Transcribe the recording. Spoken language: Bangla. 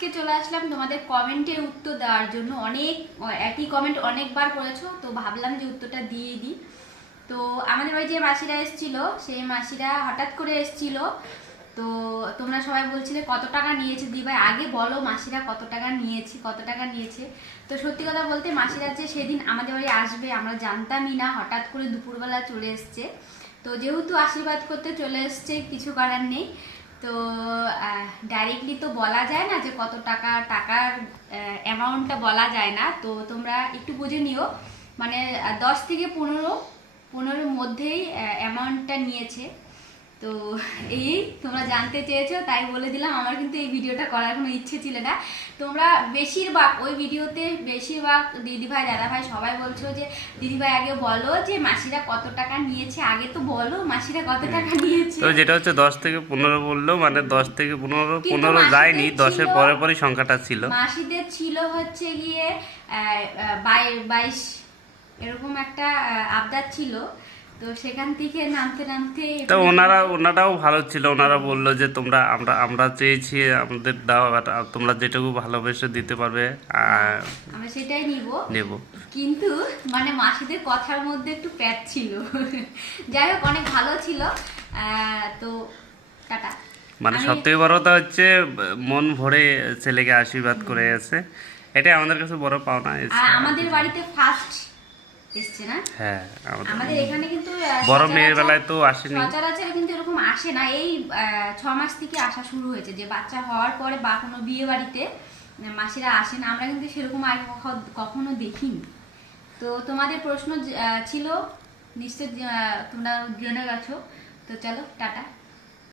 আজকে চলে আসলাম তোমাদের কমেন্টের উত্তর দেওয়ার জন্য। একই কমেন্ট অনেকবার করেছো, তো ভাবলাম যে উত্তরটা দিয়ে দিই। তো আমাদের বাড়ি যে মাসিরা এসেছিল, সেই মাসিরা হঠাৎ করে এসেছিল। তো তোমরা সবাই বলছিলে কত টাকা নিয়েছে দিভাই, আগে বলো মাসিরা কত টাকা নিয়েছে। তো সত্যি কথা বলতে মাসিরা যে সেদিন আমাদের বাড়ি আসবে আমরা জানতামই না, হঠাৎ করে দুপুরবেলা চলে এসছে। তো যেহেতু আশীর্বাদ করতে চলে এসছে, কিছু করার নেই। তো ডাইরেক্টলি তো বলা যায় না যে কত টাকার অ্যামাউন্টটা বলা যায় না। তো তোমরা একটু বুঝে নিও, মানে 10 থেকে 15 মধ্যেই অ্যামাউন্টটা নিয়েছে। তো এই তোমরা জানতে চেয়েছো তাই বলে দিলাম। আমার কিন্তু এই ভিডিওটা করার কোনো ইচ্ছে ছিল না। তোমরা ওই ভিডিওতে বেশিরভাগ দিদিভাই দাদাভাই সবাই বলছো যে দিদিভাই আগে বলো যে মাসিরা কত টাকা নিয়েছে, আগে তো বলো মাসিরা কত টাকা নিয়েছে। তো যেটা হচ্ছে 10 থেকে 15 বললো, মানে 10 থেকে 15 যায়নি, 10-এর পরে পরই সংখ্যাটা ছিল। মাসিদের ছিল হচ্ছে গিয়ে 22 এরকম একটা আবদার ছিল। তো সেখান থেকে নামতে তো ওনারাও ভালো ছিল। ওনারা বললো যে তোমরা আমরা চেয়েছি আমাদের দাও, তোমরা যেটুকু ভালোবেসে দিতে পারবে আমরা সেটাই নেব। কিন্তু মানে মাসিদের কথার মধ্যে একটু প্যাচ ছিল। যাই হোক, অনেক ভালো ছিল। তো টাটা। মানে সবথেকে বড় কথা হচ্ছে মন ভরে ছেলেকে আশীর্বাদ করে আছে, এটাই আমাদের কাছে বড় পাওনা। আমাদের বাড়িতে ফার্স্ট এসছে না? হ্যাঁ, আমাদের এখানে কিন্তু বড় মেয়ের বেলায় তো আসেনি, সচরাচর কিন্তু এরকম আসে না। এই 6 মাস থেকে আসা শুরু হয়েছে, যে বাচ্চা হওয়ার পরে বা কোনো বিয়ে বাড়িতে মাসিরা আসে না। আমরা কিন্তু সেরকম আগে কখনো দেখিনি। তো তোমাদের প্রশ্ন ছিল নিশ্চয়, তোমরা জেনে গেছো। তো চলো টাটা।